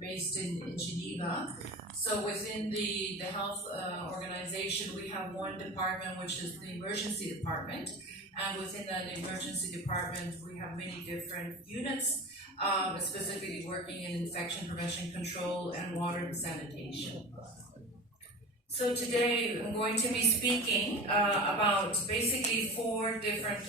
based in Geneva. So within the health organization, we have one department, which is the emergency department. And within that emergency department, we have many different units, specifically working in infection prevention control and water and sanitation. So today I'm going to be speaking about basically 4 different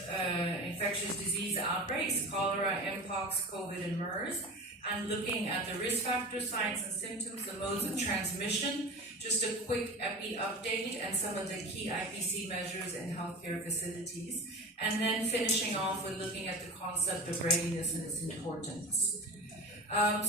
infectious disease outbreaks: cholera, Mpox, COVID, and MERS, and looking at the risk factors, signs and symptoms, the modes of transmission, just a quick epi update, and some of the key IPC measures in healthcare facilities, and then finishing off with looking at the concept of readiness and its importance.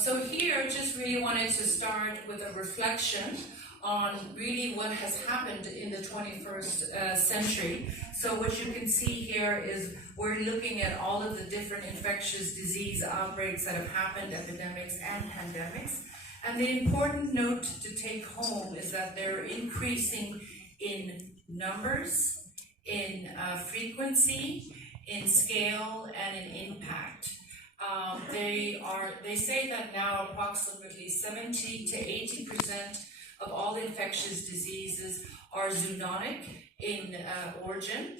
So here, just really wanted to start with a reflection on really what has happened in the 21st century. So what you can see here is we're looking at all of the different infectious disease outbreaks that have happened, epidemics and pandemics. And the important note to take home is that they're increasing in numbers, in frequency, in scale, and in impact. They say that now approximately 70 to 80% of all infectious diseases are zoonotic in origin.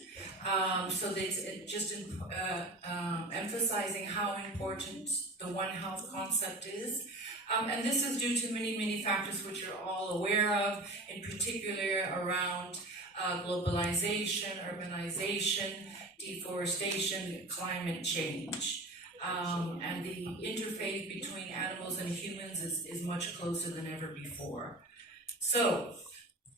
So it's just emphasizing how important the One Health concept is. And this is due to many, many factors which you're all aware of, in particular around globalization, urbanization, deforestation, climate change. And the interface between animals and humans is much closer than ever before. So,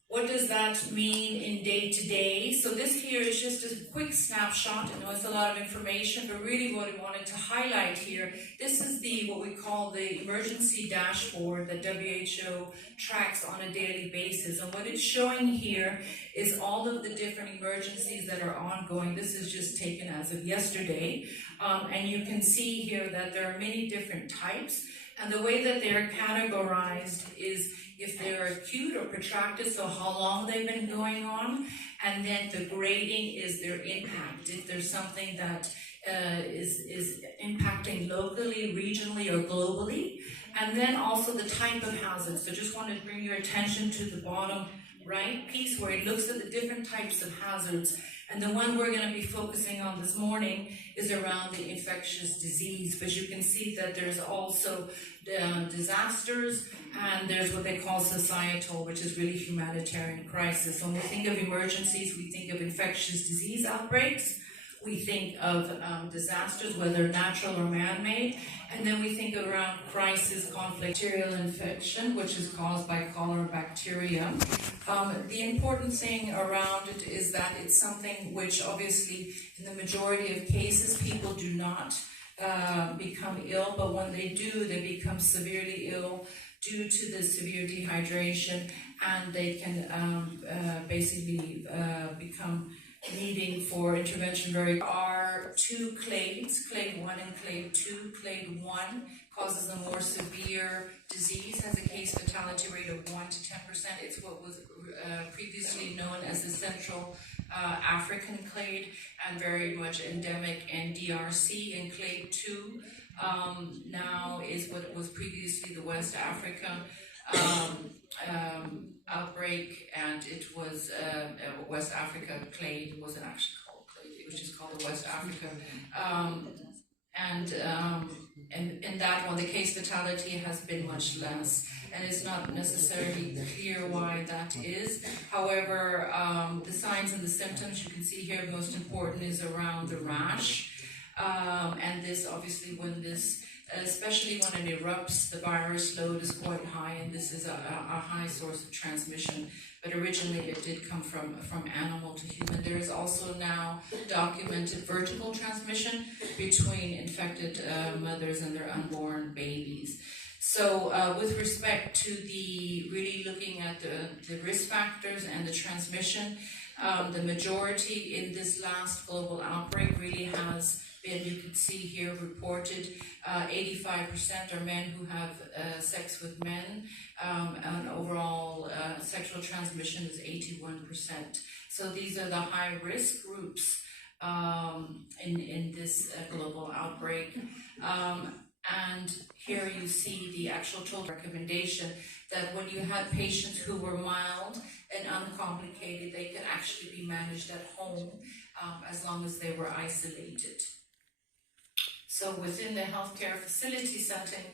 what does that mean in day-to-day? So this here is just a quick snapshot. I know it's a lot of information, but really what I wanted to highlight here, this is what we call the emergency dashboard that WHO tracks on a daily basis. And what it's showing here is all of the different emergencies that are ongoing. This is just taken as of yesterday. And you can see here that there are many different types. And the way that they're categorized is if they're acute or protracted, so how long they've been going on, and then the grading is their impact. If there's something that is impacting locally, regionally, or globally, and then also the type of hazard. So just want to bring your attention to the bottom right piece where it looks at the different types of hazards. And the one we're going to be focusing on this morning is around the infectious disease. But you can see that there's also disasters, and there's what they call societal, which is really humanitarian crisis. When we think of emergencies, we think of infectious disease outbreaks. We think of disasters, whether natural or man-made, and then we think around crisis, conflict, bacterial infection, which is caused by cholera bacteria. The important thing around it is that it's something which obviously in the majority of cases people do not become ill, but when they do, they become severely ill due to the severe dehydration, and they can basically become needing for intervention. There are 2 clades, clade 1 and clade 2. Clade 1 causes a more severe disease, has a case fatality rate of 1 to 10%. It's what was previously known as the Central African clade, and very much endemic in DRC. And clade 2 now is what was previously the West Africa outbreak, and it was West Africa clade. Wasn't actually called clade, it was just called the West Africa. And in that one, the case fatality has been much less, and it's not necessarily clear why that is. However, the signs and the symptoms you can see here, most important is around the rash, and this obviously when this, especially when it erupts, the virus load is quite high, and this is a high source of transmission. But originally it did come from animal to human. There is also now documented vertical transmission between infected mothers and their unborn babies. So with respect to the really looking at the risk factors and the transmission, the majority in this last global outbreak really has been, you can see here, reported 85% are men who have sex with men, and overall sexual transmission is 81%. So these are the high-risk groups in this global outbreak. And here you see the actual total recommendation that when you had patients who were mild and uncomplicated, they could actually be managed at home as long as they were isolated. So within the healthcare facility setting,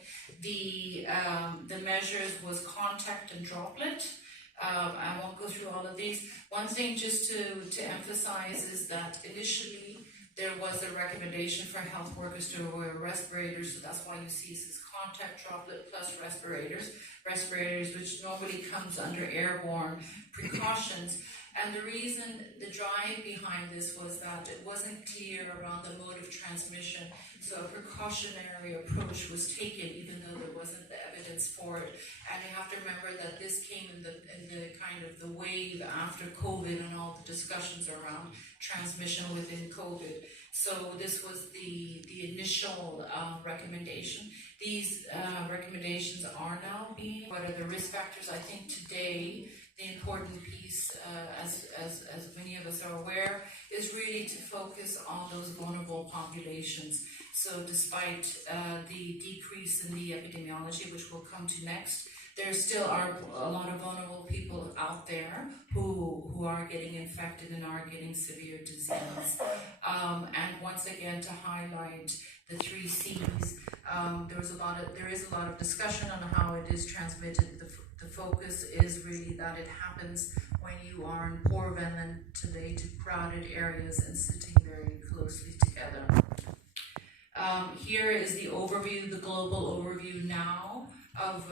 the measures was contact and droplet. I won't go through all of these. One thing just to emphasize is that initially there was a recommendation for health workers to wear respirators, so that's why you see this is contact droplet plus respirators which normally comes under airborne precautions. And the reason, the drive behind this was that it wasn't clear around the mode of transmission, so a precautionary approach was taken even though there wasn't the evidence for it. And you have to remember that this came in the kind of the wave after COVID and all the discussions around transmission within COVID. So this was the initial recommendation. These recommendations are now being, what are the risk factors? I think today the important piece, as many of us are aware, is really to focus on those vulnerable populations. So despite the decrease in the epidemiology, which we'll come to next, there still are a lot of vulnerable people out there who are getting infected and are getting severe disease. And once again, to highlight the 3 C's, there is a lot of discussion on how it is transmitted. The focus is really that it happens when you are in poor ventilated, crowded areas and sitting very closely together. Here is the overview, the global overview now of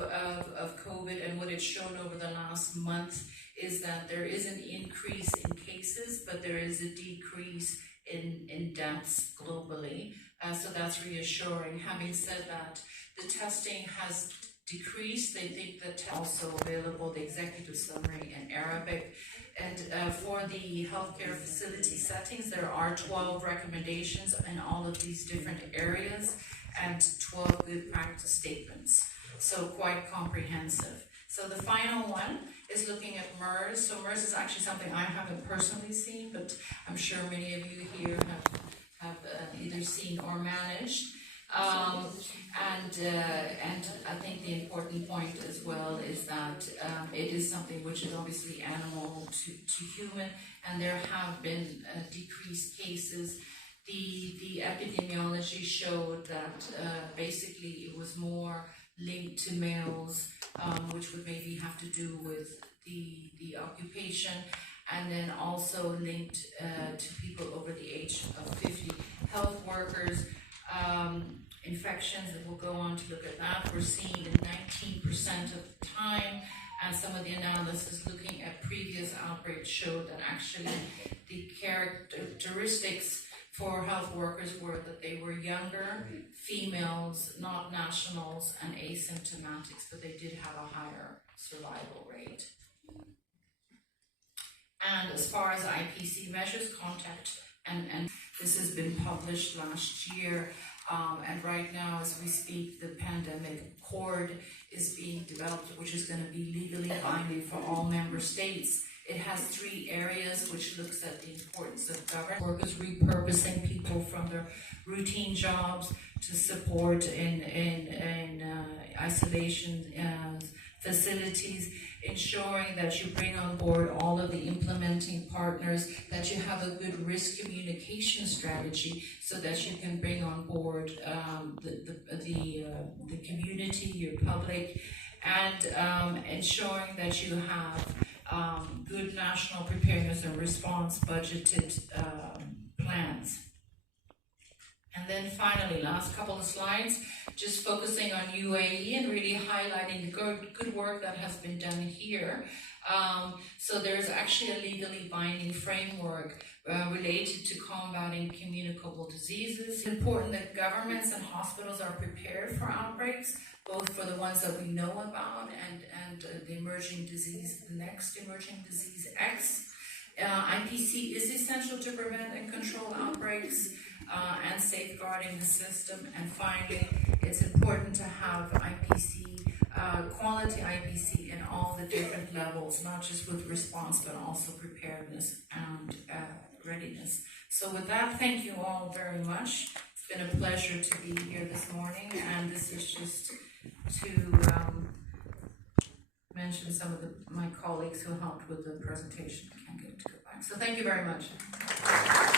COVID, and what it's shown over the last month is that there is an increase in cases, but there is a decrease in deaths globally. So that's reassuring. Having said that, the testing has decreased. They think that also available, the executive summary in Arabic. And for the healthcare facility settings, there are 12 recommendations in all of these different areas and 12 good practice statements. So quite comprehensive. So the final one is looking at MERS. So MERS is actually something I haven't personally seen, but I'm sure many of you here have either seen or managed. And I think the important point as well is that it is something which is obviously animal to human, and there have been decreased cases. The epidemiology showed that basically it was more linked to males, which would maybe have to do with the occupation, and then also linked to people over the age of 50. Health workers, infections, and we'll go on to look at that, we're seeing in 19% of the time, and some of the analysis looking at previous outbreaks showed that actually the characteristics for health workers were that they were younger, females, not nationals, and asymptomatics, but they did have a higher survival rate. And as far as IPC measures, contact, and this has been published last year, and right now as we speak, the pandemic accord is being developed, which is going to be legally binding for all member states. It has 3 areas which looks at the importance of government workers repurposing people from their routine jobs to support in isolation facilities, ensuring that you bring on board all of the implementing partners, that you have a good risk communication strategy so that you can bring on board the community, your public, and ensuring that you have good national preparedness and response budgeted plans. And then finally, last couple of slides, just focusing on UAE and really highlighting the good work that has been done here. So there's actually a legally binding framework related to combating communicable diseases. It's important that governments and hospitals are prepared for outbreaks, both for the ones that we know about and the emerging disease, the next emerging disease X. IPC is essential to prevent and control outbreaks and safeguarding the system. And finally, it's important to have IPC, quality IPC in all the different levels, not just with response, but also preparedness and readiness. So with that, thank you all very much. It's been a pleasure to be here this morning, and this is just to mention some of my colleagues who helped with the presentation. I can't get to go back. So thank you very much.